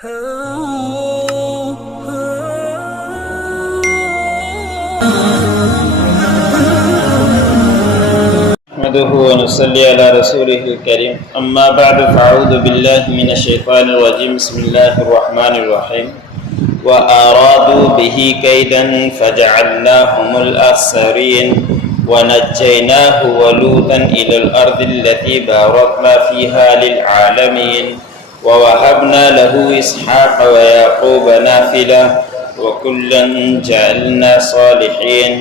نحمده ونصلي على رسوله الكريم اما بعد فاعوذ بالله من الشيطان الرجيم بسم الله الرحمن الرحيم وأرادوا به كيدا فجعلناهم الأخسرين ونجيناه ولوطا إلى الأرض التي باركنا فيها للعالمين ووهبنا له إسحاق ويعقوب نافلة وكلا جعلنا صالحين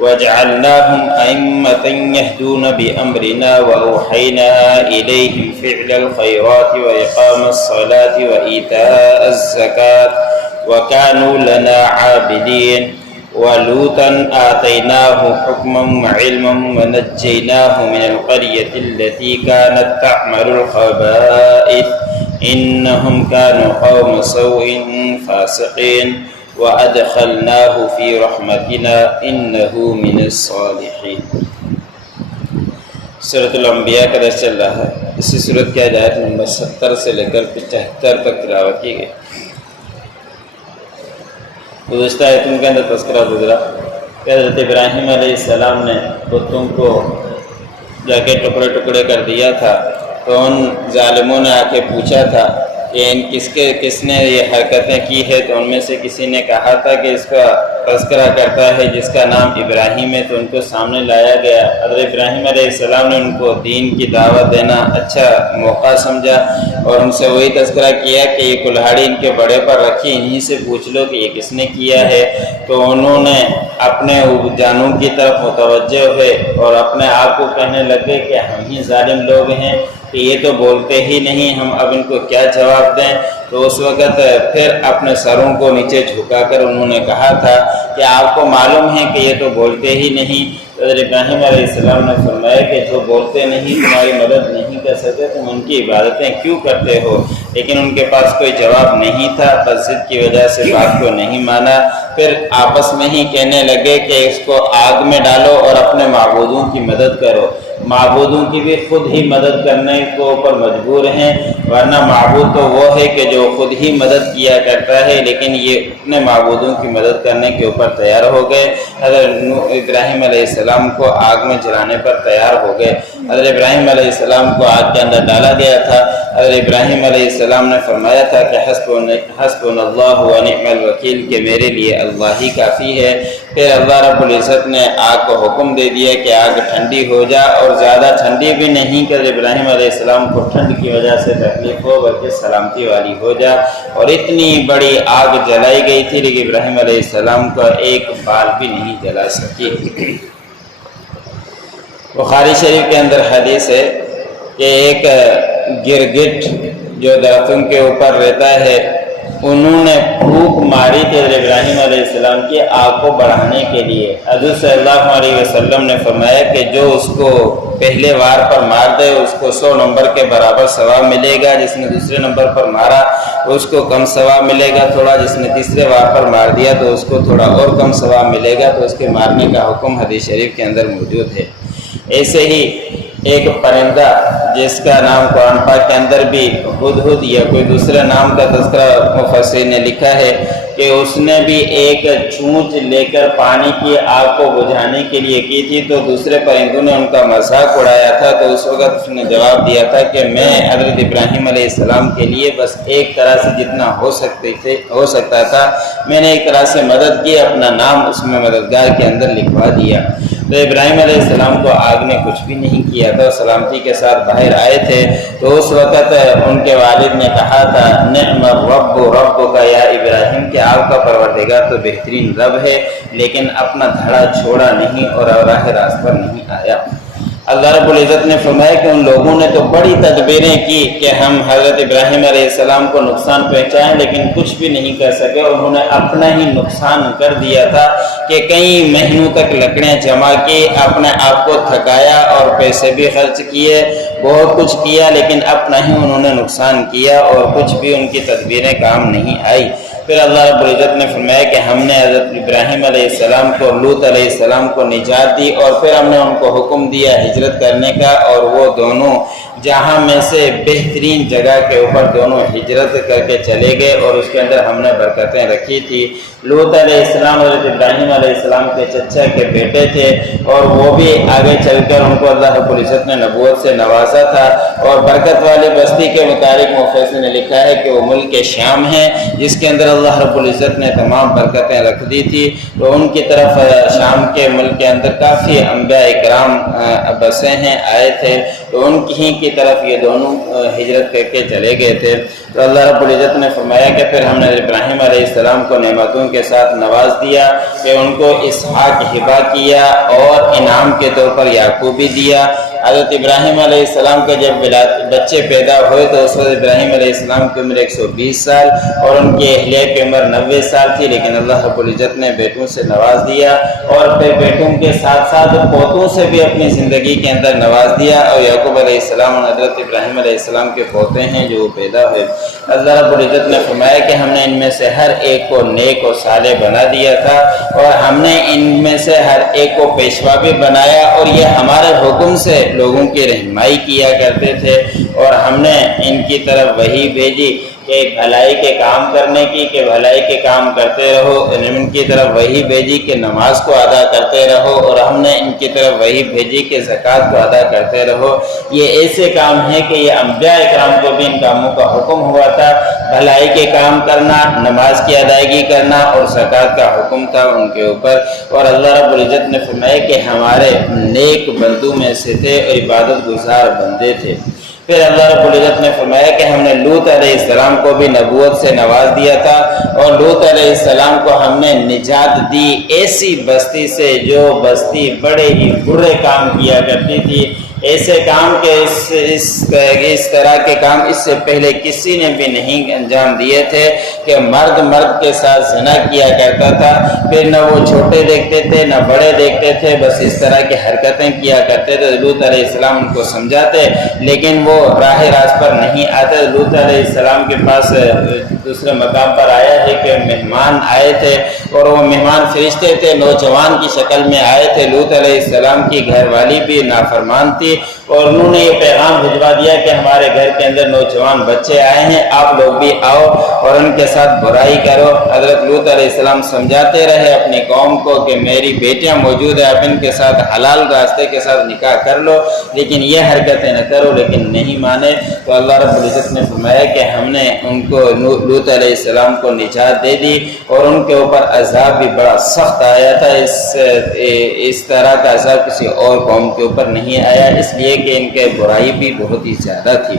وجعلناهم أئمة يهدون بأمرنا وأوحينا إليهم فعل الخيرات وإقام الصلاة وإيتاء الزكاة وكانوا لنا عابدين ولوطا آتيناه حكما وعلما ونجيناه من القرية التي كانت تعمل الخبائث إنهم كانوا قوم سوء فاسقين وأدخلناه في رحمتنا إنه من الصالحين۔ سورۃ الانبیاء کا درس چل رہا ہے۔ اسی سورت کی آیات نمبر 70 سے لے کر 75 تک تلاوت کی گئی۔ گزشتہ آیتوں کے اندر تذکرہ گزرا کہ حضرت ابراہیم علیہ السلام نے بتوں کو جا کے ٹکڑے ٹکڑے کر دیا تھا، تو ان ظالموں نے آ کے پوچھا تھا کہ کس نے یہ حرکتیں کی ہے، تو ان میں سے کسی نے کہا تھا کہ اس کا تذکرہ کرتا ہے جس کا نام ابراہیم ہے، تو ان کو سامنے لایا گیا۔ حضرت ابراہیم علیہ السلام نے ان کو دین کی دعوت دینا اچھا موقع سمجھا اور ان سے وہی تذکرہ کیا کہ یہ کلہاڑی ان کے بڑے پر رکھی، انہی سے پوچھ لو کہ یہ کس نے کیا ہے۔ تو انہوں نے اپنے جانوں کی طرف متوجہ ہوئے اور اپنے آپ کو کہنے لگے کہ ہم ہی ظالم لوگ ہیں، کہ یہ تو بولتے ہی نہیں، ہم اب ان کو کیا جواب دیں۔ تو اس وقت پھر اپنے سروں کو نیچے جھکا کر انہوں نے کہا تھا کہ آپ کو معلوم ہے کہ یہ تو بولتے ہی نہیں۔ حضرت ابراہیم علیہ السلام نے فرمایا کہ جو بولتے نہیں تمہاری مدد نہیں کر سکتے، تم ان کی عبادتیں کیوں کرتے ہو؟ لیکن ان کے پاس کوئی جواب نہیں تھا، بس ضد کی وجہ سے بات کو نہیں مانا۔ پھر آپس میں ہی کہنے لگے کہ اس کو آگ میں ڈالو اور اپنے معبودوں کی مدد کرو۔ معبودوں کی بھی خود ہی مدد کرنے کو اوپر مجبور ہیں، ورنہ معبود تو وہ ہے کہ جو خود ہی مدد کیا کرتا ہے، لیکن یہ اپنے معبودوں کی مدد کرنے کے اوپر تیار ہو گئے۔ حضرت ابراہیم علیہ السلام کو آگ میں جلانے پر تیار ہو گئے۔ حضرت ابراہیم علیہ السلام کو آگ کے اندر ڈالا گیا تھا۔ حضرت ابراہیم علیہ السلام نے فرمایا تھا کہ حسبنا اللہ و نعم الوکیل، کہ میرے لیے اللہ ہی کافی ہے۔ پھر اللہ رب العزت نے آگ کو حکم دے دیا کہ آگ ٹھنڈی ہو جا، اور زیادہ ٹھنڈی بھی نہیں کہ ابراہیم علیہ السلام کو ٹھنڈ کی وجہ سے تکلیف ہو، بلکہ سلامتی والی ہو جا۔ اور اتنی بڑی آگ جلائی گئی تھی لیکن ابراہیم علیہ السلام کا ایک بال بھی نہیں جلا سکی۔ بخاری شریف کے اندر حدیث ہے کہ ایک گرگٹ جو درختوں کے اوپر رہتا ہے، انہوں نے پھونک ماری تھی حضرت ابراہیم علیہ السلام کی آگ کو بڑھانے کے لیے۔ حضور صلی اللہ علیہ وسلم نے فرمایا کہ جو اس کو پہلے وار پر مار دے اس کو 100 نمبر کے برابر ثواب ملے گا، جس نے دوسرے نمبر پر مارا اس کو کم ثواب ملے گا تھوڑا، جس نے تیسرے وار پر مار دیا تو اس کو تھوڑا اور کم ثواب ملے گا۔ تو اس کے مارنے کا حکم حدیث شریف کے اندر موجود ہے۔ ایسے ہی ایک پرندہ جس کا نام قرآن پاک کے اندر بھی ہدہد یا کوئی دوسرے نام کا تذکرہ مفسرین نے لکھا ہے کہ اس نے بھی ایک چونچ لے کر پانی کی آگ کو بجھانے کے لیے کی تھی، تو دوسرے پرندوں نے ان کا مذاق اڑایا تھا۔ تو اس وقت اس نے جواب دیا تھا کہ میں حضرت ابراہیم علیہ السلام کے لیے بس ایک طرح سے جتنا ہو سکتا تھا میں نے ایک طرح سے مدد کی، اپنا نام اس میں مددگار کے اندر لکھوا دیا۔ تو ابراہیم علیہ السلام کو آگ نے کچھ بھی نہیں کیا تھا، سلامتی کے ساتھ باہر آئے تھے۔ تو اس وقت ان کے والد نے کہا تھا نعم الرب ربک یا ابراہیم، کہ آپ کا پروردگار تو بہترین رب ہے، لیکن اپنا دھڑا چھوڑا نہیں اور راہ راست پر نہیں آیا۔ اللہ رب العزت نے فرمایا کہ ان لوگوں نے تو بڑی تدبیریں کی کہ ہم حضرت ابراہیم علیہ السلام کو نقصان پہنچائیں، لیکن کچھ بھی نہیں کر سکے۔ انہوں نے اپنا ہی نقصان کر دیا تھا کہ کئی مہینوں تک لکڑیاں جمع کی، اپنے آپ کو تھکایا اور پیسے بھی خرچ کیے، بہت کچھ کیا، لیکن اپنا ہی انہوں نے نقصان کیا اور کچھ بھی ان کی تدبیریں کام نہیں آئی۔ پھر اللہ رب العزت نے فرمایا کہ ہم نے حضرت ابراہیم علیہ السلام کو، لوط علیہ السلام کو نجات دی، اور پھر ہم نے ان کو حکم دیا ہجرت کرنے کا، اور وہ دونوں جہاں میں سے بہترین جگہ کے اوپر دونوں ہجرت کر کے چلے گئے اور اس کے اندر ہم نے برکتیں رکھی تھی۔ لوط علیہ السلام حضرت ابراہیم علیہ السلام کے چچا کے بیٹے تھے اور وہ بھی آگے چل کر ان کو اللہ رب العزت نے نبوت سے نوازا تھا، اور برکت والی بستی کے متعلق مفسر نے لکھا ہے کہ وہ ملک شام ہے جس کے اندر اللہ رب العزت نے تمام برکتیں رکھ دی تھی۔ تو ان کی طرف شام کے ملک کے اندر کافی انبیاء اکرام بسے ہیں، آئے تھے، تو ان کی طرف یہ دونوں ہجرت کر کے چلے گئے تھے۔ تو اللہ رب العزت نے فرمایا کہ پھر ہم نے ابراہیم علیہ السلام کو نعمتوں کے ساتھ نواز دیا کہ ان کو اسحاق ہبہ کیا اور انعام کے طور پر یعقوب بھی دیا۔ حضرت ابراہیم علیہ السلام کے جب بچے پیدا ہوئے تو اس وقت ابراہیم علیہ السلام کی عمر 120 سال اور ان کی اہلیہ کی عمر 90 سال تھی، لیکن اللہ رب العزت نے بیٹوں سے نواز دیا اور پھر بیٹوں کے ساتھ ساتھ پوتوں سے بھی اپنی زندگی کے اندر نواز دیا، اور یعقوب علیہ السلام اور حضرت ابراہیم علیہ السلام کے پوتے ہیں جو پیدا ہوئے۔ اللہ رب العزت نے فرمایا کہ ہم نے ان میں سے ہر ایک کو نیک و صالح بنا دیا تھا، اور ہم نے ان میں سے ہر ایک کو پیشوا بھی بنایا، اور یہ ہمارے حکم سے لوگوں کی رہنمائی کیا کرتے تھے، اور ہم نے ان کی طرف وحی بھیجی کہ بھلائی کے کام کرنے کی، کہ بھلائی کے کام کرتے رہو، ان کی طرف وحی بھیجی کہ نماز کو ادا کرتے رہو، اور ہم نے ان کی طرف وحی بھیجی کہ زکوٰۃ کو ادا کرتے رہو۔ یہ ایسے کام ہیں کہ یہ انبیاء اکرام کو بھی ان کاموں کا حکم ہوا تھا، بھلائی کے کام کرنا، نماز کی ادائیگی کرنا اور زکوٰۃ کا حکم تھا ان کے اوپر۔ اور اللہ رب العزت نے فرمایا کہ ہمارے نیک بندوں میں سے تھے اور عبادت گزار بندے تھے۔ پھر اللہ رب العزت نے فرمایا کہ ہم نے لوط علیہ السلام کو بھی نبوت سے نواز دیا تھا، اور لوط علیہ السلام کو ہم نے نجات دی ایسی بستی سے جو بستی بڑے ہی برے کام کیا کرتی تھی، ایسے کام کے اس طرح کے کام اس سے پہلے کسی نے بھی نہیں انجام دیے تھے کہ مرد کے ساتھ زنا کیا کرتا تھا، پھر نہ وہ چھوٹے دیکھتے تھے نہ بڑے دیکھتے تھے، بس اس طرح کی حرکتیں کیا کرتے تھے۔ لوط علیہ السلام ان کو سمجھاتے لیکن وہ راہ راست پر نہیں آتے۔ لوط علیہ السلام کے پاس دوسرے مقام پر آیا ہے کہ مہمان آئے تھے، اور وہ مہمان فرشتے تھے، نوجوان کی شکل میں آئے تھے۔ لوط علیہ السلام کی گھر والی بھی نافرمان تھی، اور انہوں نے یہ پیغام بھجوا دیا کہ ہمارے گھر کے اندر نوجوان بچے آئے ہیں، آپ لوگ بھی آؤ اور ان کے ساتھ برائی کرو۔ حضرت لوط علیہ السلام سمجھاتے رہے اپنی قوم کو کہ میری بیٹیاں موجود ہیں، آپ ان کے ساتھ حلال راستے کے ساتھ نکاح کر لو، لیکن یہ حرکتیں نہ کرو، لیکن نہیں مانے۔ تو اللہ رب العزت نے فرمایا کہ ہم نے ان کو لوط علیہ السلام کو نجات دے دی، اور ان کے اوپر عذاب بھی بڑا سخت آیا تھا۔ اس طرح کا عذاب کسی اور قوم کے اوپر نہیں آیا، اس لیے کہ ان کے برائی بھی بہت ہی زیادہ تھی۔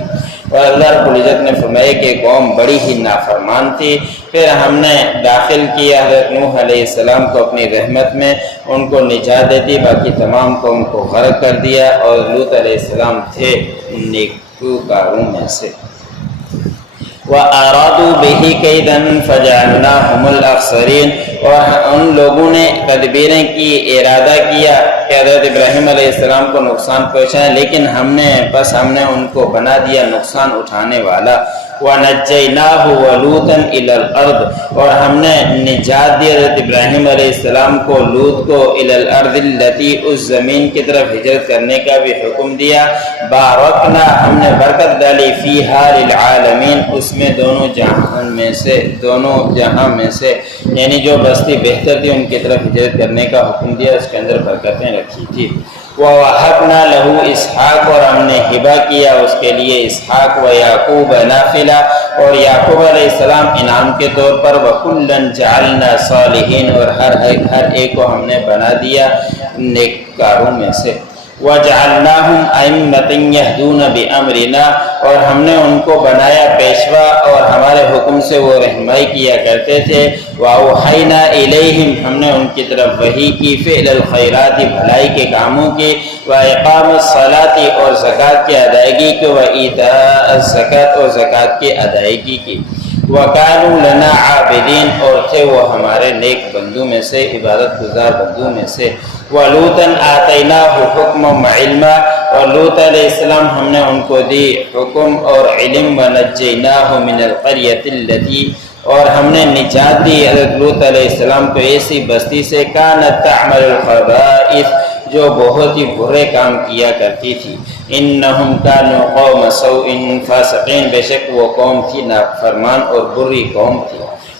اور اللہ رب العزت نے فرمایا کہ قوم بڑی ہی نافرمان تھی۔ پھر ہم نے داخل کیا حضرت نوح علیہ السلام کو اپنی رحمت میں، ان کو نجات دے دی، باقی تمام قوم کو غرق کر دیا، اور لوط علیہ السلام تھے ان نیکوکاروں میں سے۔ وَأَرَادُوا بِهِ كَيْدًا فَجَعَلْنَاهُمُ الْأَخْسَرِينَ، اور ان لوگوں نے تدبیریں کی، ارادہ کیا کہ حضرت ابراہیم علیہ السلام کو نقصان پہنچائیں، لیکن ہم نے ان کو بنا دیا نقصان اٹھانے والا۔ وَنَجَّيْنَاهُ وَلُوطًا إِلَى الْأَرْضِ، اور ہم نے نجات دی حضرت ابراہیم علیہ السلام کو، لوط کو، إِلَى الْأَرْضِ الَّتِي، اس زمین کی طرف ہجرت کرنے کا بھی حکم دیا۔ بارکنا، ہم نے برکت ڈالی، فیہا للعالمین، اس میں دونوں جہاں میں سے یعنی جو بستی بہتر تھی ان کی طرف ہجرت کرنے کا حکم دیا، اس کے اندر برکتیں رکھی تھی۔ وَوَهَبْنَا لَهُ إِسْحَاقَ، اور ہم نے ہبہ کیا اس کے لیے اسحاق، وَيَعْقُوبَ نَافِلَةً، اور یعقوب علیہ السلام انعام کے طور پر، وَكُلًّا جَعَلْنَا صَالِحِينَ، اور ہر ایک کو ہم نے بنا دیا نیککاروں میں سے۔ وَجَعَلْنَاهُمْ أَئِمَّةً يَهْدُونَ بِأَمْرِنَا، اور ہم نے ان کو بنایا پیشوا اور ہمارے حکم سے وہ رہنمائی کیا کرتے تھے۔ وَأَوْحَيْنَا إِلَيْهِمْ، ہم نے ان کی طرف وحی کی، فعل الخیرات، بھلائی کے کاموں کی، وَإِقَامَ الصَّلَاةِ، اور زکوٰۃ کی ادائیگی کی، وَإِيتَاءَ الزَّکَاةِ، اور زکوٰۃ کی ادائیگی کی۔ وَكَانُوا لَنَا عَابِدِينَ، اور تھے وہ ہمارے نیک بندوں میں سے، عبادت گزار بندوں میں سے۔ وَلُوطًا آتَيْنَاهُ حُكْمًا وَعِلْمًا، اور لوط علیہ السلام ہم نے ان کو دی حکم اور علم۔ وَنَجَّيْنَاهُ مِنَ الْقَرْيَةِ الَّتِي، اور ہم نے نجات دی حضرت لوط علیہ السلام کو ایسی بستی سے، كَانَتْ تَعْمَلُ الْخَبَائِثَ، جو بہت ہی برے کام کیا کرتی تھی۔ انہم کانوا قوم سوء فاسقین، بے شک وہ قوم تھی نافرمان اور بری قوم تھی۔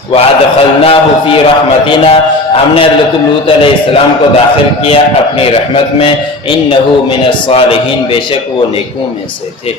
وَأَدْخَلْنَاهُ فِي رَحْمَتِنَا، ہم نے حضرت لوط علیہ السلام کو داخل کیا اپنی رحمت میں۔ إِنَّهُ مِنَ الصَّالِحِينَ، بے شک وہ نیکوں میں سے تھے۔